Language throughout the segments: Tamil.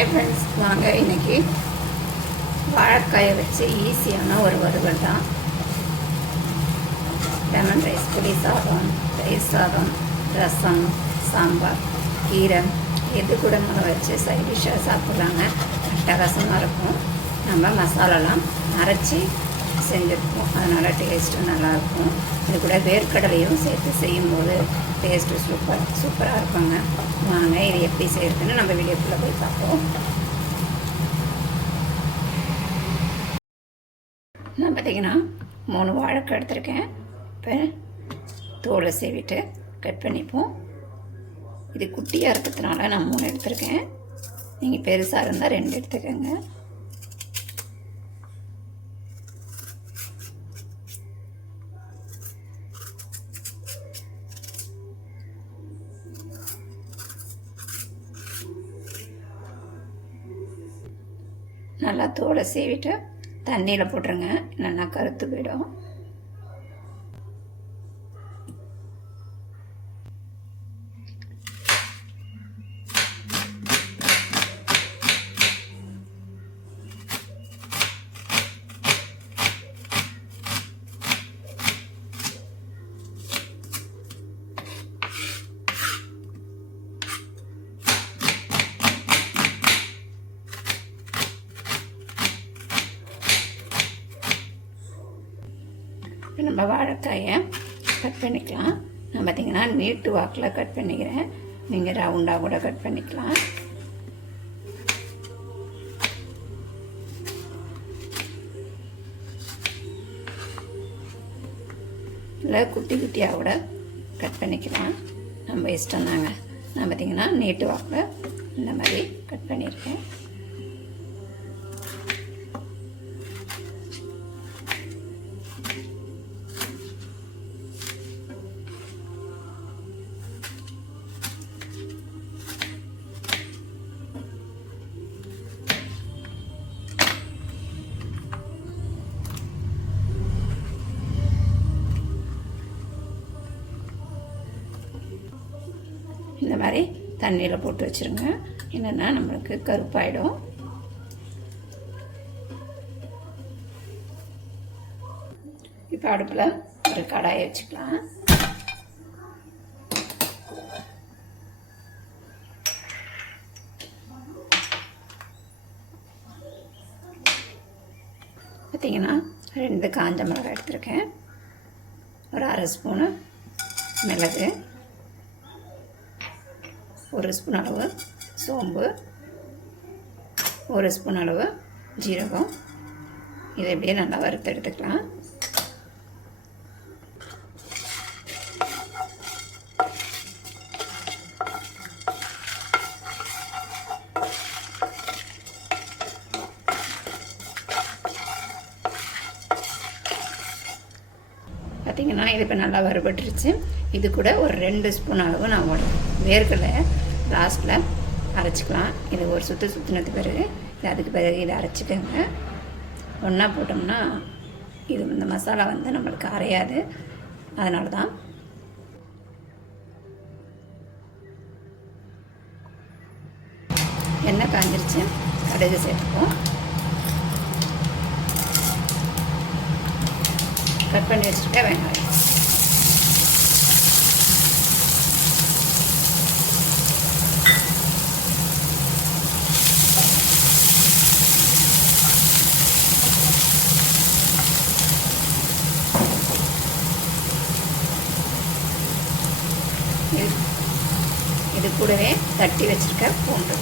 ஹாய் ஃப்ரெண்ட்ஸ், வாங்க இன்றைக்கி வாழைக்காயை வச்சு ஈஸியான ஒரு வறுவல் தான். லெமன் ரைஸ், புளி சாதம், தயிர் சாதம், ரசம், சாம்பார், கீரை எது கூட நம்ம வச்சு சைட் டிஷ்ஷாக சாப்பிட்றாங்க. அட்டகாசமாக இருக்கும். நம்ம மசாலாலாம் அரைச்சி செஞ்சுருப்போம், அதனால் டேஸ்ட்டும் நல்லாயிருக்கும். இது கூட வேர்க்கடலையும் சேர்த்து செய்யும்போது டேஸ்ட்டு சூப்பராக இருப்பாங்க. வாங்க இது எப்படி செய்கிறதுன்னு நம்ம வீடியோக்குள்ளே போய் பார்ப்போம். நான் பார்த்திங்கன்னா 3 வாழைக்காய் எடுத்திருக்கேன். இப்போ தோலை சீவிட்டு கட் பண்ணிப்போம். இது குட்டியாக இருக்கிறதுனால நான் 3 எடுத்திருக்கேன். நீங்கள் பெருசாக இருந்தால் 2 எடுத்துக்கோங்க. நல்லா தோலை சீவிட்டு தண்ணியில் போட்டுருங்க, இல்லைன்னா கருத்து போயிடும். நம்ம வாழைக்காயை கட் பண்ணிக்கலாம். நான் பார்த்திங்கன்னா நீட்டு வாக்கில் கட் பண்ணிக்கிறேன். நீங்கள் ரவுண்டாக கூட கட் பண்ணிக்கலாம். இல்லை குட்டி குட்டியாக கூட கட் பண்ணிக்கலாம், நம்ம இஷ்டம் தாங்க. நான் பார்த்திங்கன்னா நீட்டு வாக்கில் இந்த மாதிரி கட் பண்ணியிருக்கேன். இந்த மாதிரி தண்ணியில் போட்டு வச்சுருங்க, என்னென்னா நம்மளுக்கு கருப்பாயிடும். இப்போ அடுப்பில் ஒரு கடாயை வச்சுக்கலாம். பார்த்திங்கன்னா 2 காஞ்ச மிளகாய் எடுத்திருக்கேன். ஒரு 1/2 ஸ்பூனு மிளகு, 1 ஸ்பூன் அளவு சோம்பு, 1 ஸ்பூன் அளவு ஜீரகம். இதை எப்படியே நல்லா வறுத்து எடுத்துக்கலாம். பார்த்திங்கன்னா இது இப்போ நல்லா வறுபட்டுருச்சு. இது கூட ஒரு 2 ஸ்பூன் அளவு நான் வேர்க்கடலை லாஸ்ட்டில் அரைச்சிக்கலாம். இது ஒரு சுற்றினதுக்கு பிறகு அதுக்கு பிறகு இதை அரைச்சிக்கோங்க. ஒன்றா போட்டோம்னா இது இந்த மசாலா நம்மளுக்கு அரையாது. அதனால தான் எண்ணெய் காஞ்சிருச்சு, கடுகு சேர்த்துப்போம். கட் பண்ணி வச்சுருக்க வெங்காயம், இது கூடவே தட்டி வச்சுருக்க பூண்டு,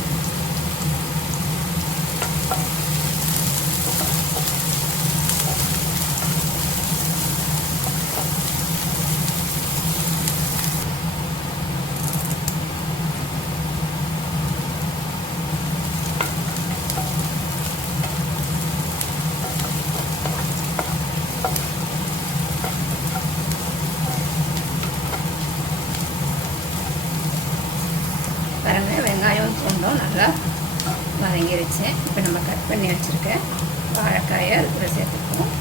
வெங்காயம் பூண்டும் நல்லா வதங்கிருச்சு. இப்போ நம்ம கட் பண்ணி வச்சுருக்க வாழைக்காயை அது கூட சேர்த்துக்குவோம்.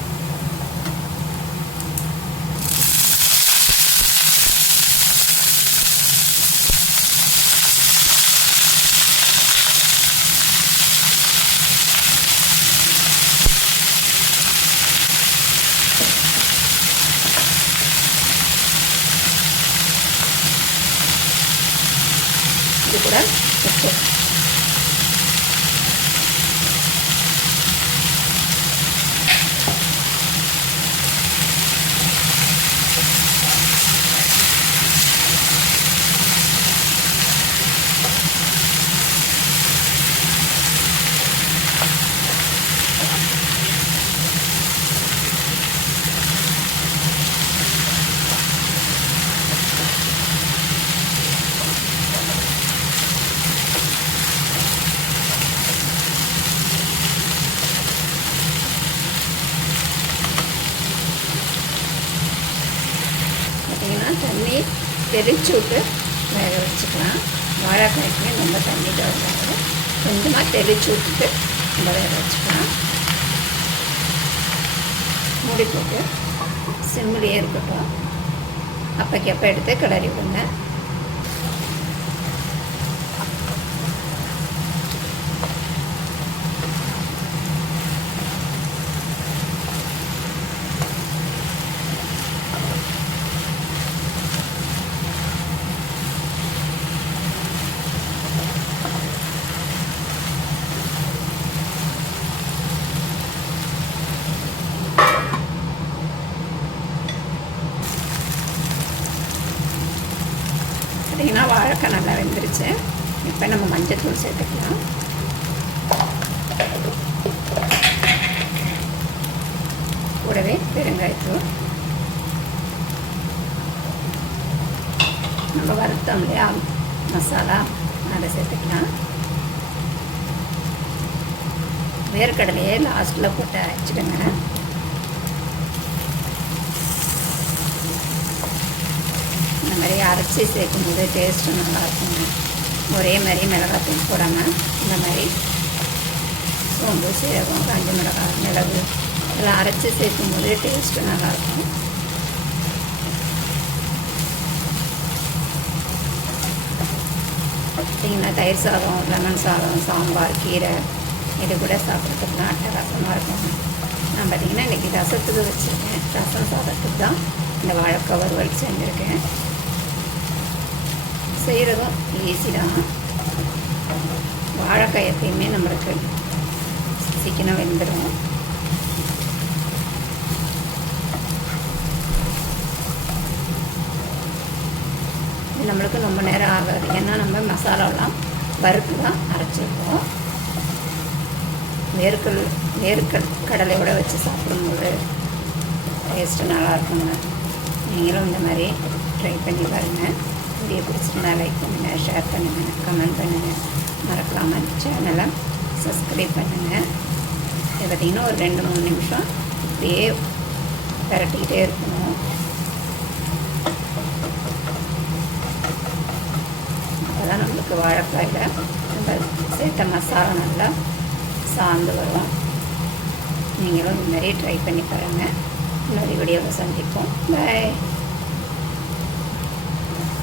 தெளிச்சு விட்டு வேக வச்சுக்கலாம். வாழைக்காய்க்குமே ரொம்ப தண்ணி தேவைப்படாது. கொஞ்சமாக தெளிச்சு விட்டுட்டு நம்ம வேக வச்சுக்கலாம். மூடி போட்டு சிம்மிலேயே இருக்கட்டும். அப்போக்கு அப்போ எடுத்து கிளறி விடுங்க. பார்த்தீங்கன்னா வாழைக்காய் நல்லா வெந்துருச்சு. இப்போ நம்ம மஞ்சத்தூள் சேர்த்துக்கலாம். கூடவே பெருங்காயத்தூள். நம்ம வறுத்தோம் இல்லையா மசாலா, அதை சேர்த்துக்கலாம். வேர்க்கடலையே லாஸ்ட்டில் போட்டு அரைச்சிடுங்க. இந்த மாதிரி அரைச்சி சேர்க்கும்போது டேஸ்ட்டு நல்லாயிருக்குங்க. ஒரே மாதிரி மிளகாத்தூள் போடாமல் இந்த மாதிரி சோம்பு, சீரகம், காஞ்ச மிளகாய், மிளகு இதெல்லாம் அரைச்சி சேர்க்கும்போது டேஸ்ட்டு நல்லாயிருக்கும். பார்த்திங்கன்னா தயிர் சாதம், லெமன் சாதம், சாம்பார், கீரை இது கூட சாப்பிட்றதுக்குலாம் அட்டகாசமாக இருக்கும். நான் பார்த்திங்கன்னா இன்றைக்கி ரசத்துக்கு வச்சுருக்கேன். ரசம் சாதத்துக்கு தான் இந்த வாழைக்காய் வறுவல் செஞ்சுருக்கேன். செய்கிறதும் ஈஸி தான். வாழைக்காய் எப்பயுமே நம்மளுக்கு சீக்கிரம் வெந்துடும். இது நம்மளுக்கு ரொம்ப நேரம் ஆகாது. ஏன்னா நம்ம மசாலாலாம் வறுத்து தான் அரைச்சிருக்கோம். கடலையோடு வச்சு சாப்பிடும்போது டேஸ்ட்டு நல்லாயிருக்குங்க. நீங்களும் இந்த மாதிரி ட்ரை பண்ணி பாருங்கள். வீடியோ பிடிச்சிருந்தா லைக் பண்ணுங்கள், ஷேர் பண்ணுங்கள், கமெண்ட் பண்ணுங்கள். மறக்காமல் சேனலை சப்ஸ்கிரைப் பண்ணுங்கள். இது பார்த்திங்கன்னா ஒரு 2-3 நிமிஷம் இப்படியே பரட்டிக்கிட்டே இருக்கணும். அப்போ தான் நம்மளுக்கு வாழைக்காயில் நம்ம சேர்த்த மசாலா நல்லா சார்ந்து வரும். நீங்களும் இந்த மாதிரி ட்ரை பண்ணி பாருங்கள். இன்னொரு வீடியோவில் சந்திப்போம். பாய்.